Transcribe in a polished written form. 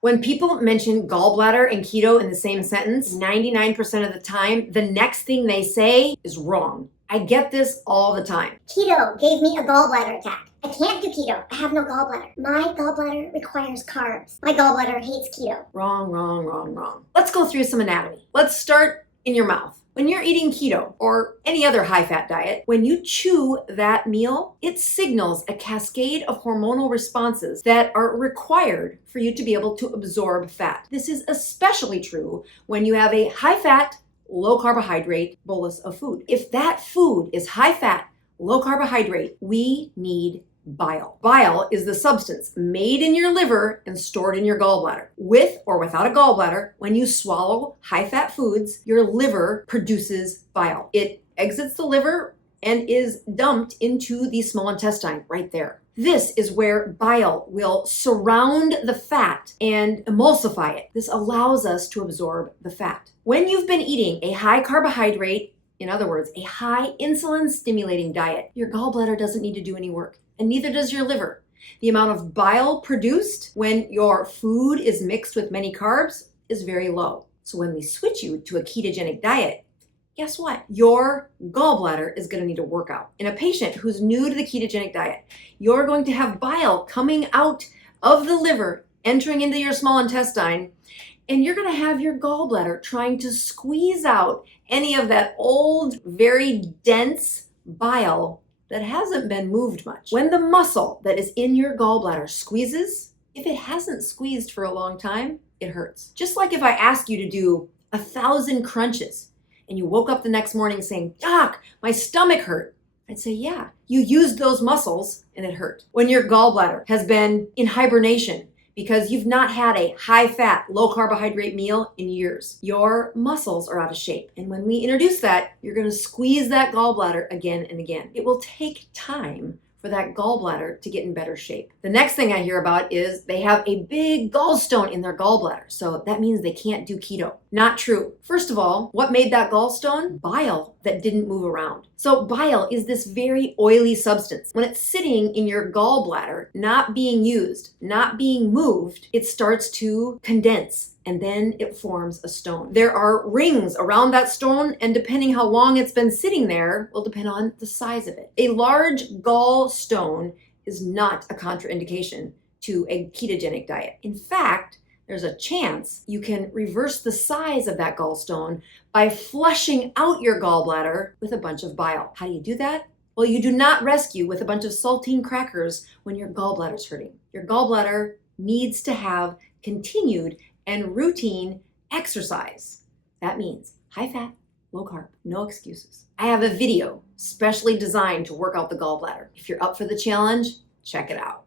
When people mention gallbladder and keto in the same sentence, 99% of the time, the next thing they say is wrong. I get this all the time. Keto gave me a gallbladder attack. I can't do keto. I have no gallbladder. My gallbladder requires carbs. My gallbladder hates keto. Wrong, wrong, wrong, wrong. Let's go through some anatomy. Let's start in your mouth. When you're eating keto or any other high-fat diet, when you chew that meal, it signals a cascade of hormonal responses that are required for you to be able to absorb fat. This is especially true when you have a high-fat, low-carbohydrate bolus of food. If that food is high-fat, low-carbohydrate, we need bile. Bile is the substance made in your liver and stored in your gallbladder. With or without a gallbladder, when you swallow high-fat foods, your liver produces bile. It exits the liver and is dumped into the small intestine right there. This is where bile will surround the fat and emulsify it. This allows us to absorb the fat. When you've been eating a high carbohydrate, in other words, a high insulin stimulating diet, your gallbladder doesn't need to do any work. And neither does your liver. The amount of bile produced when your food is mixed with many carbs is very low. So when we switch you to a ketogenic diet, guess what? Your gallbladder is going to need a workout. In a patient who's new to the ketogenic diet, you're going to have bile coming out of the liver, entering into your small intestine, and you're going to have your gallbladder trying to squeeze out any of that old, very dense bile that hasn't been moved much. When the muscle that is in your gallbladder squeezes, if it hasn't squeezed for a long time, it hurts. Just like if I ask you to do 1,000 crunches and you woke up the next morning saying, "Doc, my stomach hurt," I'd say, yeah, you used those muscles and it hurt. When your gallbladder has been in hibernation because you've not had a high-fat, low-carbohydrate meal in years, your muscles are out of shape. And when we introduce that, you're gonna squeeze that gallbladder again and again. It will take time for that gallbladder to get in better shape. The next thing I hear about is they have a big gallstone in their gallbladder, so that means they can't do keto. Not true. First of all, what made that gallstone? Bile that didn't move around. So bile is this very oily substance. When it's sitting in your gallbladder, not being used, not being moved, it starts to condense and then it forms a stone. There are rings around that stone, and depending how long it's been sitting there will depend on the size of it. A large gallstone is not a contraindication to a ketogenic diet. In fact, there's a chance you can reverse the size of that gallstone by flushing out your gallbladder with a bunch of bile. How do you do that? Well, you do not rescue with a bunch of saltine crackers when your gallbladder's hurting. Your gallbladder needs to have continued and routine exercise. That means high fat, low carb, no excuses. I have a video specially designed to work out the gallbladder. If you're up for the challenge, check it out.